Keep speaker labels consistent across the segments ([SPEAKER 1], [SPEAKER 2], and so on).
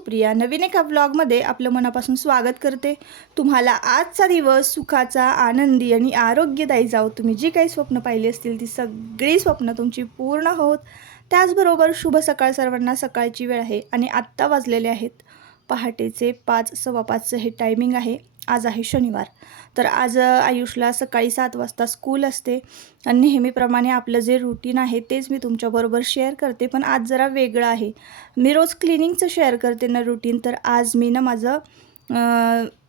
[SPEAKER 1] सुप्रिया नवीन एका व्लॉगमध्ये आपलं मनापासून स्वागत करते. तुम्हाला आजचा दिवस सुखाचा आनंदी आणि आरोग्यदायी जाऊ तुम्ही जी काही स्वप्न पाहिली असतील ती सगळी स्वप्न तुमची पूर्ण होत. त्याचबरोबर शुभ सकाळ सर्वांना सकाळची वेळ आहे आणि आत्ता वाजलेले आहेत. पहाटेचे पाच सव्वा पाचचं हे टायमिंग आहे. आज आहे शनिवार. तर आज आयुषला सकाळी सात वाजता स्कूल असते. आणि नेहमीप्रमाणे आपलं जे रुटीन आहे तेच मी तुमच्याबरोबर शेअर करते. पण आज जरा वेगळं आहे. मी रोज क्लिनिंगचं शेअर करते ना रुटीन तर आज मी ना माझं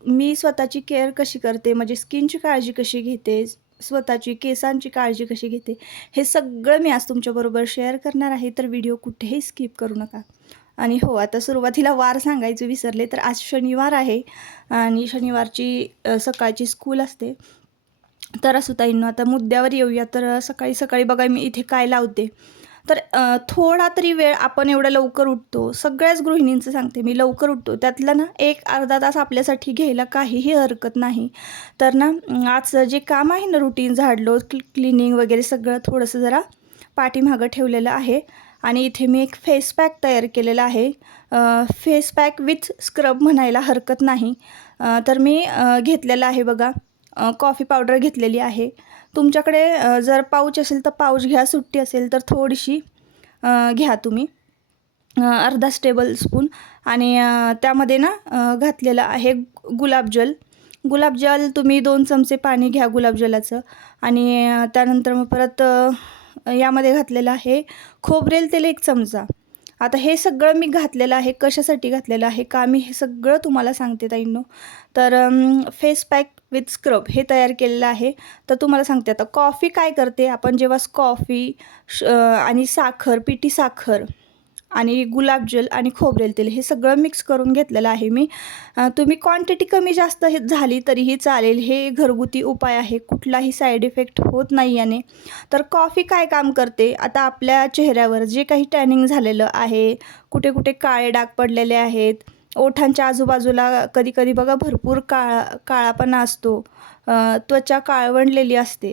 [SPEAKER 1] मी स्वतःची केअर कशी करते? म्हणजे स्किनची काळजी कशी घेते? स्वतःची केसांची काळजी कशी घेते? हे सगळं मी आज तुमच्याबरोबर शेअर करणार आहे. तर व्हिडिओ कुठेही स्किप करू नका. आणि हो आता सुरुवातीला वार सांगायचं विसरले तर आज शनिवार आहे आणि शनिवारची सकाळची स्कूल असते. तर असू ताईंना आता मुद्द्यावर येऊया. तर सकाळी सकाळी बघा मी इथे काय लावते. तर थोडा तरी वेळ आपण एवढा लवकर उठतो. सगळ्याच गृहिणींचं सांगते मी लवकर उठतो. त्यातलं ना एक अर्धा तास आपल्यासाठी घ्यायला काहीही हरकत नाही. तर ना आज जे काम आहे ना रुटीन झाडलो क्लिनिंग वगैरे सगळं थोडंसं जरा पाठीमागं ठेवलेलं आहे. आणि इथे मी एक फेस पॅक तयार केलेला आहे. फेस पॅक विथ स्क्रब म्हणायला हरकत नाही. तर मी घेतलेला घेतलेलं आहे बघा. कॉफी पावडर घेतलेली आहे. तुमच्याकडे जर पाऊच असेल तर पाऊच घ्या. सुट्टी असेल तर थोडीशी घ्या तुम्ही. अर्धा टेबल स्पून आणि त्यामध्ये ना घातलेलं आहे गुलाबजल गुलाबजल तुम्ही दोन चमचे पाणी घ्या गुलाबजलाचं आणि त्यानंतर मग परत यामध्ये घातलेलं आहे खोबरेल तेल एक चमचा. आता हे सगळं मी घातलेलं आहे. कशासाठी घातलेलं आहे? का मी हे सगळं तुम्हाला सांगते ताईंनो? तर फेस पॅक विथ स्क्रब हे तयार केलेलं आहे. तर तुम्हाला सांगते आता कॉफी काय करते? आपण जेव्हा कॉफी श आणि साखर पिठी साखर आणि गुलाबजल आणि खोबरेल तेल हे सगळं मिक्स करून घेतलेलं आहे मी. तुम्ही क्वांटिटी कमी जास्त हे झाली तरीही चालेल. हे घरगुती उपाय आहे. कुठलाही साईड इफेक्ट होत नाही याने. तर कॉफी काय काम करते? आता आपल्या चेहऱ्यावर जे काही टॅनिंग झालेलं आहे कुठे कुठे काळे डाग पडलेले आहेत ओठांच्या आजूबाजूला कधी कधी बघा भरपूर काळा काळापणा असतो. त्वचा काळवंडलेली असते.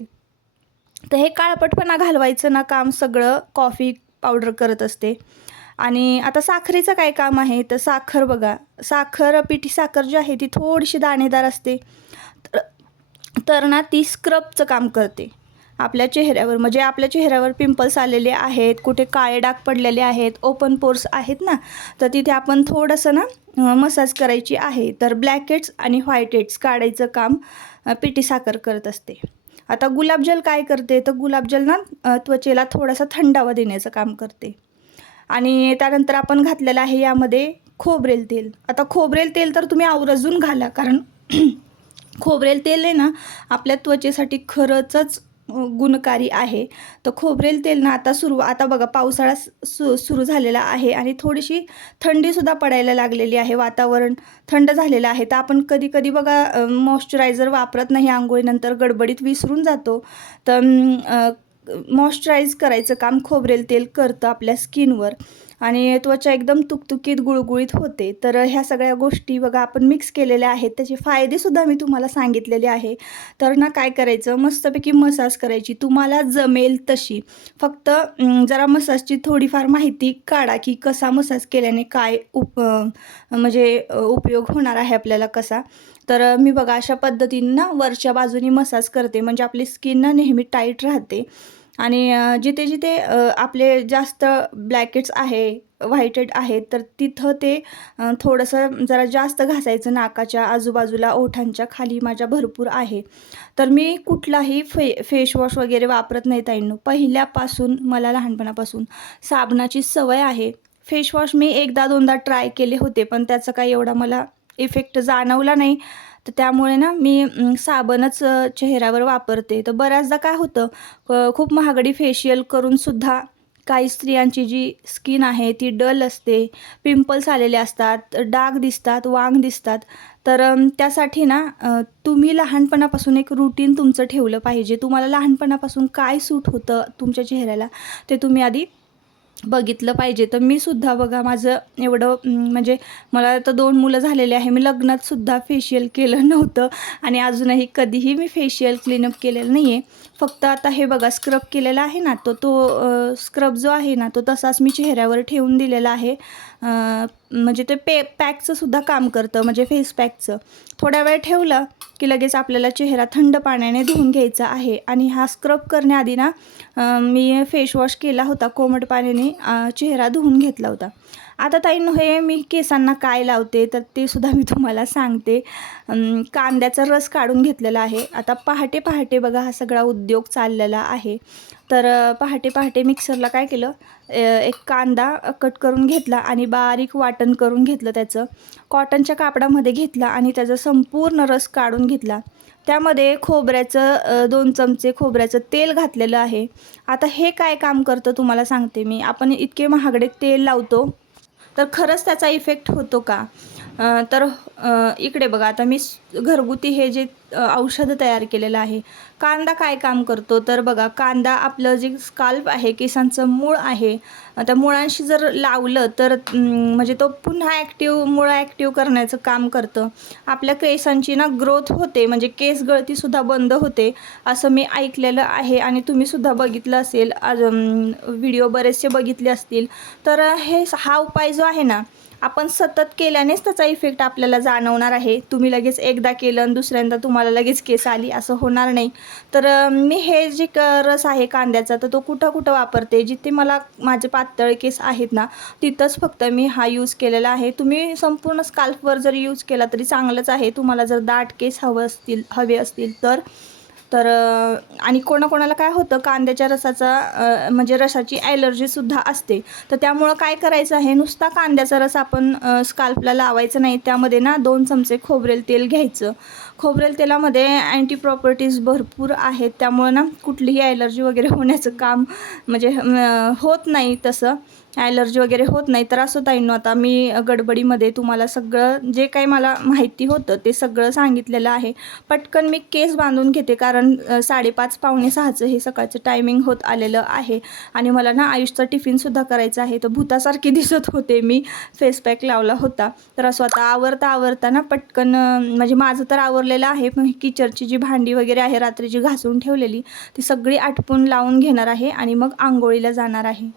[SPEAKER 1] तर हे काळपटपणा घालवायचं ना काम सगळं कॉफी पावडर करत असते. आणि आता साखरेचं काय काम आहे? तर साखर बघा. साखर पिठी साखर जी आहे ती थोडीशी दाणेदार असते. तर तर ना ती स्क्रबचं काम करते. आपल्या चेहऱ्यावर म्हणजे आपल्या चेहऱ्यावर पिंपल्स आलेले आहेत कुठे काळे डाग पडलेले आहेत ओपन पोर्स आहेत ना तर तिथे आपण थोडंसं ना मसाज करायची आहे. तर ब्लॅकेट्स आणि व्हाईट हेड्स काढायचं काम पिठी साखर करत असते. आता गुलाबजल काय करते? तर गुलाबजल ना त्वचेला थोडासा थंडावा देण्याचं काम करते. आणि त्यानंतर आपण घातलेलं आहे यामध्ये खोबरेल तेल. आता खोबरेल तेल तर तुम्ही आवर्जून घाला कारण खोबरेल तेल आहे ना आपल्या त्वचेसाठी खरंचच गुणकारी आहे. तर खोबरेल तेल ना आता सुरू आता बघा पावसाळा सु सुरू झालेला आहे आणि थोडीशी थंडीसुद्धा पडायला लागलेली आहे वातावरण. थंड झालेलं आहे. तर आपण कधी कधी बघा मॉइश्चरायझर वापरत नाही आंघोळीनंतर गडबडीत विसरून जातो. तर मॉइश्चराईज करायचं काम खोबरेल तेल करतं आपल्या स्किनवर. आणि त्वचा एकदम तुकतुकीत गुळगुळीत होते. तर ह्या सगळ्या गोष्टी बघा आपण मिक्स केलेल्या आहेत. त्याचे फायदेसुद्धा मी तुम्हाला सांगितलेले आहे. तर ना काय करायचं? मस्तपैकी मसाज करायची. तुम्हाला जमेल तशी. फक्त जरा मसाजची थोडीफार माहिती काढा की कसा मसाज केल्याने काय उप म्हणजे उपयोग होणार आहे आपल्याला कसा. तर मी बघा अशा पद्धतीनं ना वरच्या बाजूनी मसाज करते. म्हणजे आपली स्किन ना नेहमी टाईट राहते. आणि जिथे जिथे आपले जास्त ब्लॅकेट्स आहे व्हाईटेड आहेत तर तिथं ते थोडंसं जरा जास्त घासायचं नाकाच्या आजूबाजूला ओठांच्या खाली माझ्या भरपूर आहे. तर मी कुठलाही फे फेसवॉश वगैरे वापरत नाही ताईंनो. पहिल्यापासून मला लहानपणापासून साबणाची सवय आहे. फेसवॉश मी एकदा दोनदा ट्राय केले होते पण त्याचा काही एवढा मला इफेक्ट जाणवला नाही. तर त्यामुळे ना मी साबणच चेहऱ्यावर वापरते. तर बऱ्याचदा काय होतं खूप महागडी फेशियल करूनसुद्धा काही स्त्रियांची जी स्किन आहे ती डल असते. पिंपल्स आलेले असतात डाग दिसतात वांग दिसतात. तर त्यासाठी ना तुम्ही लहानपणापासून एक रुटीन तुमचं ठेवलं पाहिजे. तुम्हाला लहानपणापासून काय सूट होतं तुमच्या चेहऱ्याला ते तुम्ही आधी बघितलं पाहिजे. तर मी सुद्धा बघा माझं एवढं म्हणजे मला आता दोन मुलं झालेले आहे. मी लग्नात सुद्धा फेशियल केलं नव्हतं आणि अजूनही कधीही मी फेशियल क्लीनअप केलेलं नाही आहे फक्त आता हे बघा स्क्रब केलेला आहे ना तो तो स्क्रब जो आहे ना तो तसाच मी चेहऱ्यावर ठेवून दिलेला आहे. म्हणजे ते पे पॅकचं सुद्धा काम करतं म्हणजे फेस पॅकचं थोड्या वेळ ठेवलं की लगेच आपल्याला चेहरा थंड पाण्याने धुवून घ्यायचा आहे. आणि हा स्क्रब करण्याआधी ना मी फेस वॉश केला होता कोमट पाण्याने चेहरा धुवून घेतला होता. आता ताईंनो हे मी केसांना काय लावते तर ते सुद्धा मी तुम्हाला सांगते. कांद्याचा रस काढून घेतलेला आहे. आता पहाटे पहाटे बघा हा सगळा उद्योग चाललेला आहे. तर पहाटे पहाटे मिक्सरला काय केलं एक कांदा कट करून घेतला आणि बारीक वाटण करून घेतलं त्याचं. कॉटनच्या कापडामध्ये घेतला आणि त्याचा संपूर्ण रस काढून घेतला. त्यामध्ये खोबऱ्याचं दोन चमचे खोबऱ्याचं तेल घातलेलं आहे. आता हे काय काम करतं तुम्हाला सांगते मी. आपण इतके महागडे तेल लावतो तर खरंच त्याचा इफेक्ट होतो का? तर इकडे बघा आता मी घरगुती हे जे औषध औषधं तयार केलेलं आहे कांदा काय काम करतो? तर बघा कांदा आपलं जे स्काल्प आहे केसांचं मूळ आहे त्या मुळांशी जर लावलं तर म्हणजे तो पुन्हा ॲक्टिव्ह मुळं ॲक्टिव्ह करण्याचं काम करतं. आपल्या केसांची ना ग्रोथ होते म्हणजे केस गळतीसुद्धा बंद होते असं मी ऐकलेलं आहे आणि तुम्हीसुद्धा बघितलं असेल आज व्हिडिओ बरेचसे बघितले असतील. तर हे हा उपाय जो आहे ना आपण सतत केल्यानेच त्याचा इफेक्ट आपल्याला जाणवणार आहे. तुम्ही लगेच एकदा केलं आणि दुसऱ्यांदा तुम्हाला लगेच केस आली असं होणार नाही. तर मी हे जे क रस आहे कांद्याचा तर तो कुठं कुठं वापरते? जिथे मला माझे पातळ केस आहेत ना तिथंच फक्त मी हा यूज केलेला आहे. तुम्ही संपूर्ण स्काल्फवर जर यूज केला तरी चांगलंच आहे. तुम्हाला जर दाट केस हवं असतील हवे असतील तर. तर आणि कोणाकोणाला काय होतं कांद्याच्या रसाचा म्हणजे रसाची ॲलर्जीसुद्धा असते. तर त्यामुळं काय करायचं आहे नुसता कांद्याचा रस आपण स्काल्पला लावायचं नाही. त्यामध्ये ना दोन चमचे खोबरेल तेल घ्यायचं. खोबरेल तेलामध्ये अँटी प्रॉपर्टीज भरपूर आहेत. त्यामुळं ना कुठलीही ॲलर्जी वगैरे होण्याचं काम म्हणजे होत नाही तसं. ॲलर्जी वगैरे होत नाही. तर असं ताईंनो आता मी गडबडीमध्ये तुम्हाला सगळं जे काही मला माहिती होतं ते सगळं सांगितलेलं आहे. पटकन मी केस बांधून घेते कारण साडेपाच पावणे सहाचं हे सकाळचं टायमिंग होत आलेलं आहे. आणि मला ना आयुषचा टिफिनसुद्धा करायचा आहे. तर भूतासारखी दिसत होते मी फेस पॅक लावला होता. तर असं आता आवरता आवरता ना पटकन म्हणजे माझं तर आवरलेलं आहे पण किचनची जी भांडी वगैरे आहे रात्रीची घासून ठेवलेली ती सगळी आटपून लावून घेणार आहे आणि मग आंघोळीला जाणार आहे.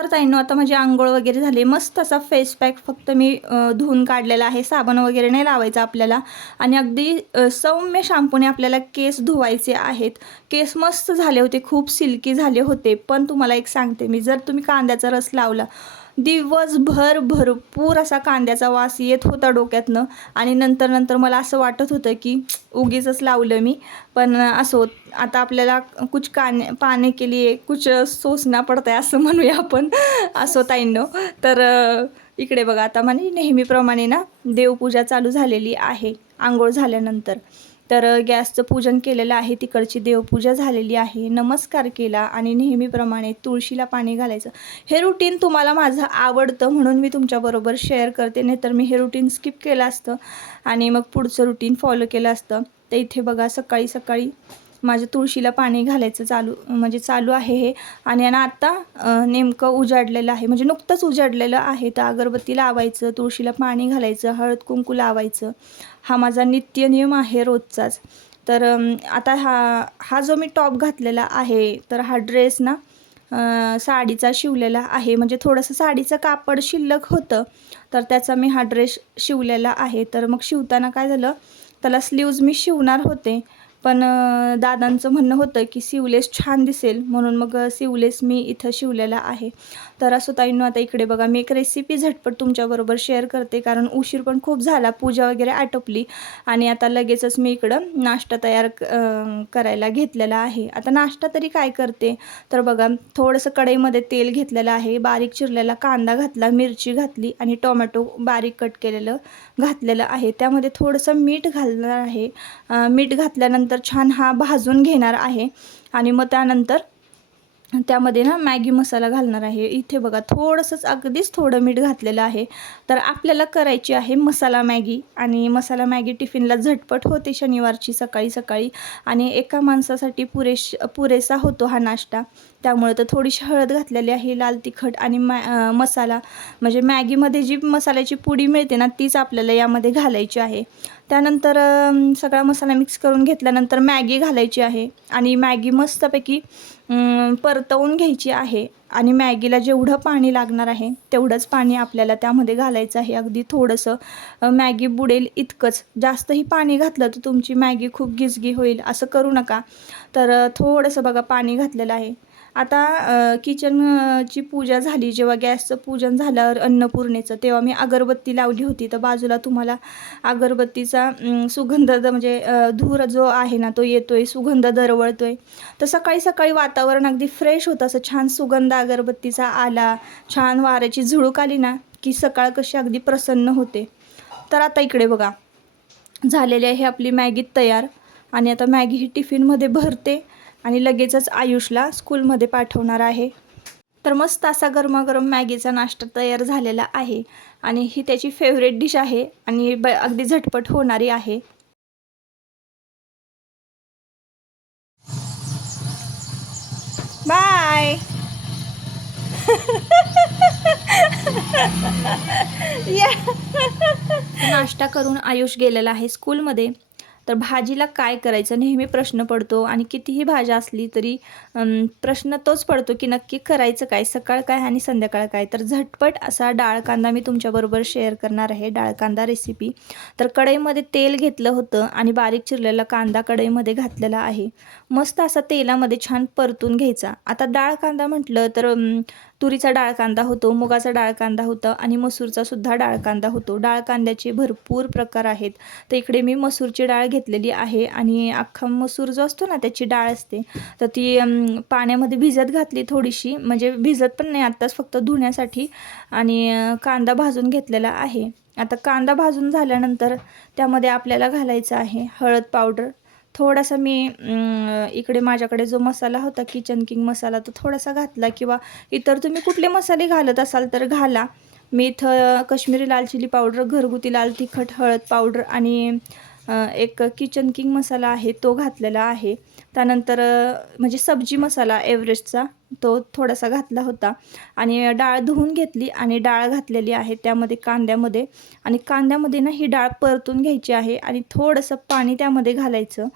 [SPEAKER 1] तर ताईंनो आता माझी आंघोळ वगैरे झाली. मस्त असा फेस पॅक फक्त मी धुवून काढलेला आहे. साबण वगैरे नाही लावायचा आपल्याला. आणि अगदी सौम्य शॅम्पूने आपल्याला केस धुवायचे आहेत. केस मस्त झाले होते. खूप सिल्की झाले होते. पण तुम्हाला एक सांगते मी. जर तुम्ही कांद्याचा रस लावला दिवसभर भरपूर असा कांद्याचा वास येत होता डोक्यातनं. आणि नंतर नंतर मला असं वाटत होतं की उगीचच लावलं मी. पण असो आता आपल्याला कुछ काने पाने के लिए कुछ सोसना आहे असं म्हणूया आपण असो ताईंनो. तर इकडे बघा आता म्हणजे नेहमीप्रमाणे ना देवपूजा चालू झालेली आहे आंघोळ झाल्यानंतर. तर गॅसचं पूजन केलेलं आहे तिकडची देवपूजा झालेली आहे. नमस्कार केला आणि नेहमीप्रमाणे तुळशीला पाणी घालायचं. हे रुटीन तुम्हाला माझं आवडतं म्हणून मी तुमच्याबरोबर शेअर करते. नाहीतर मी हे रुटीन स्किप केलं असतं आणि मग पुढचं रुटीन फॉलो केलं असतं. तर इथे बघा सकाळी सकाळी माझ्या तुळशीला पाणी घालायचं चालू म्हणजे चालू आहे हे. आणि आता आत्ता नेमकं उजाडलेलं आहे. म्हणजे नुकतंच उजाडलेलं आहे. तर अगरबत्ती लावायचं तुळशीला पाणी घालायचं हळद कुंकू लावायचं. हा माझा नित्य नियम आहे रोजचाच. तर आता हा हा जो मी टॉप घातलेला आहे तर हा ड्रेस ना साडीचा शिवलेला आहे. म्हणजे थोडंसं साडीचं कापड शिल्लक होतं तर त्याचा मी हा ड्रेस शिवलेला आहे. तर मग शिवताना काय झालं त्याला स्लीव्ज मी शिवणार होते. पण दादांचं म्हणणं होतं की सिवलेस छान दिसेल म्हणून मग सिवलेस मी इथं शिवलेला आहे. तर असो ताईंनो आता इकडे बघा मी एक रेसिपी झटपट तुमच्याबरोबर शेअर करते कारण उशीर पण खूप झाला पूजा वगैरे आटोपली. आणि आता लगेचच मी इकडं नाश्ता तयार करायला घेतलेला आहे. आता नाश्ता तरी काय करते? तर बघा थोडंसं कढईमध्ये तेल घेतलेलं आहे बारीक चिरलेला कांदा घातला मिरची घातली आणि टोमॅटो बारीक कट केलेलं घातलेलं आहे. त्यामध्ये थोडंसं मीठ घालणार आहे. मीठ घातल्यानंतर छान हा भाजून घेणार आहे. आणि मग त्यानंतर त्यामध्ये ना मॅगी मसाला घालणार आहे. इथे बघा थोडंसंच अगदीच थोडं मीठ घातलेलं आहे. तर आपल्याला करायची आहे मसाला मॅगी. आणि मसाला मॅगी टिफिनला झटपट होते शनिवारची सकाळी सकाळी. आणि एका माणसासाठी पुरेश पुरेसा होतो हा नाश्ता. त्यामुळे तर थोडीशी हळद घातलेली आहे लाल तिखट आणि मॅ मसाला. म्हणजे मॅगीमध्ये जी मसाल्याची पुडी मिळते ना तीच आपल्याला यामध्ये घालायची आहे. त्यानंतर सगळा मसाला मिक्स करून घेतल्यानंतर मॅगी घालायची आहे आणि मॅगी मस्तपैकी परतवून घ्यायची आहे आणि मॅगीला जेवढं पाणी लागणार आहे तेवढंच पाणी आपल्याला त्यामध्ये घालायचं आहे. अगदी थोडंसं मॅगी बुडेल इतकंच. जास्तही पाणी घातलं तर तुमची मॅगी खूप गिजगी होईल असं करू नका. तर थोडंसं बघा पाणी घातलेलं आहे. आता किचनची पूजा झाली जेव्हा गॅसचं पूजन झाल्यावर अन्नपूर्णेचं तेव्हा मी अगरबत्ती लावली होती. तर बाजूला तुम्हाला अगरबत्तीचा सुगंध द- म्हणजे धूर जो आहे ना तो येतोय सुगंध दरवळतोय. तर सकाळी सकाळी वातावरण अगदी फ्रेश होतं. असं छान सुगंध अगरबत्तीचा आला. छान वाऱ्याची झुळूक आली ना की सकाळ कशी अगदी प्रसन्न होते. तर आता इकडे बघा. झालेली आहे आपली मॅगी तयार. आणि आता मॅगी ही टिफिनमध्ये भरते. आणि लगेचच आयुषला स्कूलमध्ये पाठवणार आहे. तर मस्त असा गरमागरम मॅगीचा नाश्ता तयार झालेला आहे आणि ही त्याची फेवरेट डिश आहे आणि ब अगदी झटपट होणारी आहे. बाय नाश्ता करून आयुष गेलेला आहे स्कूलमध्ये. तर भाजीला काय करायचं? नेहमी प्रश्न पडतो आणि कितीही भाज्या असली तरी प्रश्न तोच पडतो की नक्की करायचं काय? सकाळ काय आणि संध्याकाळ काय? तर झटपट असा डाळ कांदा मी तुमच्याबरोबर शेअर करणार आहे. डाळ कांदा रेसिपी तर कढईमध्ये तेल घेतलं होतं आणि बारीक चिरलेला कांदा कढईमध्ये घातलेला आहे. मस्त असा तेलामध्ये छान परतून घ्यायचा. आता डाळ कांदा म्हटलं तर तुरीचा डाळ कांदा होतो मुगाचा डाळ कांदा होता आणि मसूरचा सुद्धा डाळ कांदा होतो. डाळ कांद्याचे भरपूर प्रकार आहेत. तर इकडे मी मसूरची डाळ घेतलेली आहे आणि अख्खा मसूर जो असतो ना त्याची डाळ असते. तर ती पाण्यामध्ये भिजत घातली थोडीशी. म्हणजे भिजत पण नाही आत्ताच फक्त धुण्यासाठी आणि कांदा भाजून घेतलेला आहे. आता कांदा भाजून झाल्यानंतर त्यामध्ये आपल्याला घालायचं आहे हळद पावडर. थोडासा मी इकडे माझ्याकडे जो मसाला होता किचन किंग मसाला तो थोडासा घातला किंवा इतर तुम्ही कुठले मसाले घालत असाल तर घाला. मी इथं कश्मीरी लाल चिली पावडर घरगुती लाल तिखट हळद पावडर आणि एक किचन किंग मसाला आहे तो घातलेला आहे. त्यानंतर म्हणजे सब्जी मसाला एव्हरेस्टचा. तो थोडासा घातला होता. आणि डाळ धुवून घेतली आणि डाळ घातलेली आहे त्यामध्ये कांद्यामध्ये. आणि कांद्यामध्ये ना ही डाळ परतून घ्यायची आहे आणि थोडंसं पाणी त्यामध्ये घालायचं.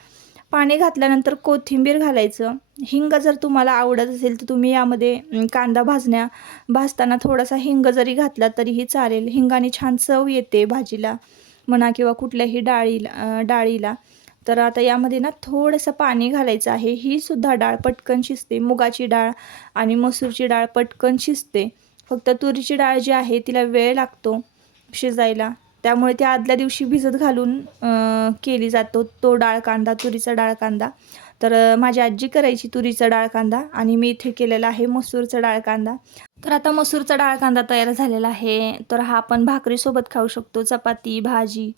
[SPEAKER 1] पाणी घातल्यानंतर कोथिंबीर घालायचं. हिंग जर तुम्हाला आवडत असेल तर तुम्ही यामध्ये कांदा भाजण्या भाजताना थोडासा हिंग जरी घातला तरीही चालेल. हिंगाने छान चव येते भाजीला म्हणा किंवा कुठल्याही डाळीला डाळीला. तर आता यामध्ये ना थोडंसं पाणी घालायचं आहे. ही सुद्धा डाळ पटकन शिजते. मुगाची डाळ आणि मसूरची डाळ पटकन शिजते. फक्त तुरीची डाळ जी आहे तिला वेळ लागतो शिजायला. त्यामुळे त्या आदल्या दिवशी भिजत घालून केली जातो. तो डाळ कांदा तुरीचा डाळ कांदा. तर माझी आजी करायची तुरीचा डाळ कांदा आणि मी इथे केलेला आहे मसूरचा डाळ कांदा. तर आता मसूरचा डाळ कांदा तयार झालेला आहे. तर हा आपण भाकरीसोबत खाऊ शकतो. चपाती भाजी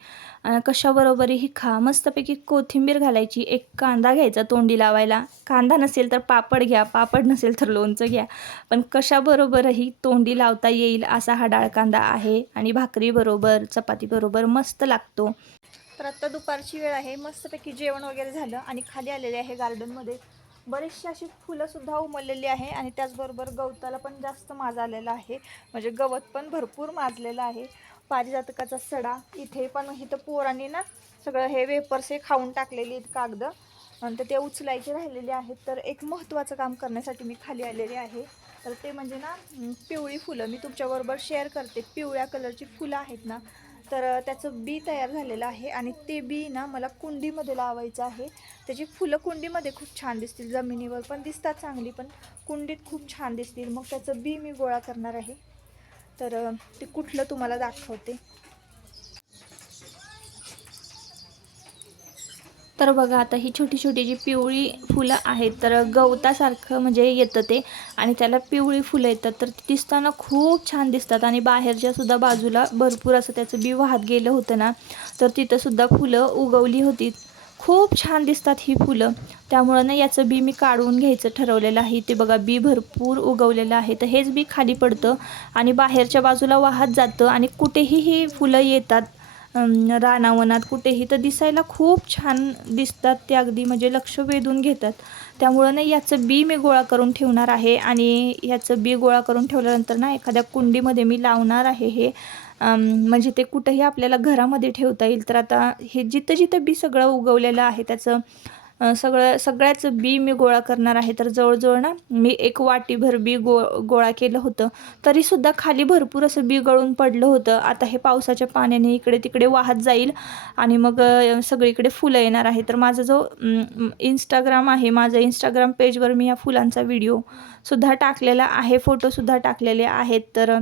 [SPEAKER 1] कशाबरोबरही खा. मस्तपैकी कोथिंबीर घालायची एक कांदा घ्यायचा तोंडी लावायला. कांदा नसेल तर पापड घ्या पापड नसेल तर लोणचं घ्या. पण कशाबरोबरही तोंडी लावता येईल असा हा डाळ कांदा आहे. आणि भाकरीबरोबर चपातीबरोबर मस्त लागतो. तर आत्ता दुपारची वेळ आहे. मस्तपैकी जेवण वगैरे झालं आणि खाली आलेले आहे गार्डनमध्ये बरेचशी अशी फुलंसुद्धा उमललेली आहे आणि त्याचबरोबर गवताला पण जास्त माज आलेला आहे. म्हणजे गवत पण भरपूर माजलेलं आहे. पारिजातकाचा सडा इथे पण इथं पोरांनी ना सगळं हे वेपर्स हे खाऊन टाकलेली आहेत कागदं. नंतर ते उचलायचे राहिलेले आहेत. तर एक महत्त्वाचं काम करण्यासाठी मी खाली आलेले आहे. तर ते म्हणजे ना पिवळी फुलं मी तुमच्याबरोबर शेअर करते. पिवळ्या कलरची फुलं आहेत ना तर त्याचं बी तयार झालेलं आहे आणि ते बी ना मला कुंडीमध्ये लावायचं आहे. त्याची फुलं कुंडीमध्ये खूप छान दिसतील. जमिनीवर पण दिसतात चांगली पण कुंडीत खूप छान दिसतील. मग त्याचं बी मी गोळा करणार आहे. तर ते कुठलं तुम्हाला दाखवते. तर बघा आता ही छोटी छोटी जी पिवळी फुलं आहेत तर गवतासारखं म्हणजे येतं ते आणि त्याला पिवळी फुलं येतात. तर दिसताना खूप छान दिसतात आणि बाहेरच्या सुद्धा बाजूला भरपूर असं त्याचं बी वाहत गेलं होतं ना तर तिथंसुद्धा फुलं उगवली होती. खूप छान दिसतात ही फुलं. त्यामुळं ना याचं बी मी काढून घ्यायचं ठरवलेलं आहे. ते बघा बी भरपूर उगवलेलं आहे. तर हेच बी खाली पडतं आणि बाहेरच्या बाजूला वाहत जातं आणि कुठेही ही फुलं येतात. रानावनात कुठेही तर दिसायला खूप छान दिसतात ते अगदी म्हणजे लक्ष वेधून घेतात. त्यामुळं ना याचं बी मी गोळा करून ठेवणार आहे आणि याचं बी गोळा करून ठेवल्यानंतर ना एखाद्या कुंडीमध्ये मी लावणार आहे हे. म्हणजे ते कुठंही आपल्याला घरामध्ये ठेवता येईल. तर आता हे जिथं जिथं बी सगळं उगवलेलं आहे त्याचं सगळं सगळ्याच बी मी गोळा करणार आहे. तर जवळजवळ ना मी एक वाटीभर बी गो गोळा केलं होतं. तरीसुद्धा खाली भरपूर असं बी गळून पडलं होतं. आता हे पावसाच्या पाण्याने इकडे तिकडे वाहत जाईल आणि मग सगळीकडे फुलं येणार आहे तर माझा जो इंस्टाग्राम आहे माझ्या इंस्टाग्राम पेजवर मी या फुलांचा व्हिडिओ सुद्धा टाकलेला आहे फोटोसुद्धा टाकलेले आहेत. तर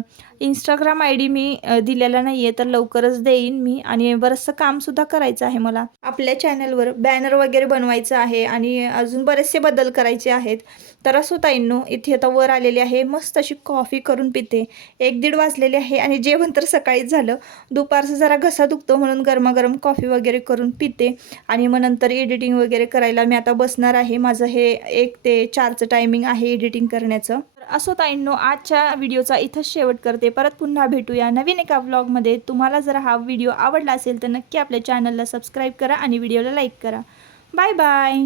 [SPEAKER 1] इंस्टाग्राम आय डी मी दिलेला नाही आहे तर लवकरच देईन मी आणि बरंचसं कामसुद्धा करायचं आहे मला. आपल्या चॅनलवर बॅनर वगैरे बनवायचं आहे आणि अजून बरेचसे बदल करायचे आहेत. तर असो ताईंनो इथे आता वर आलेली आहे मस्त अशी कॉफी करून पिते. एक दीड वाजलेली आहे आणि जेवण तर सकाळीच झालं. दुपारचं जरा घसा दुखतो म्हणून गरमागरम कॉफी वगैरे करून पिते. आणि मग नंतर एडिटिंग वगैरे करायला मी आता बसणार आहे. माझं हे एक ते चारचं टायमिंग आहे एडिटिंग करण्याचं. असो ताईंनो आजच्या व्हिडिओचा इथंच शेवट करते. परत पुन्हा भेटूया नवीन एका व्लॉगमध्ये तुम्हाला जर हा व्हिडिओ आवडला असेल तर नक्की आपल्या चॅनलला सबस्क्राईब करा आणि व्हिडिओला लाईक करा. Bye bye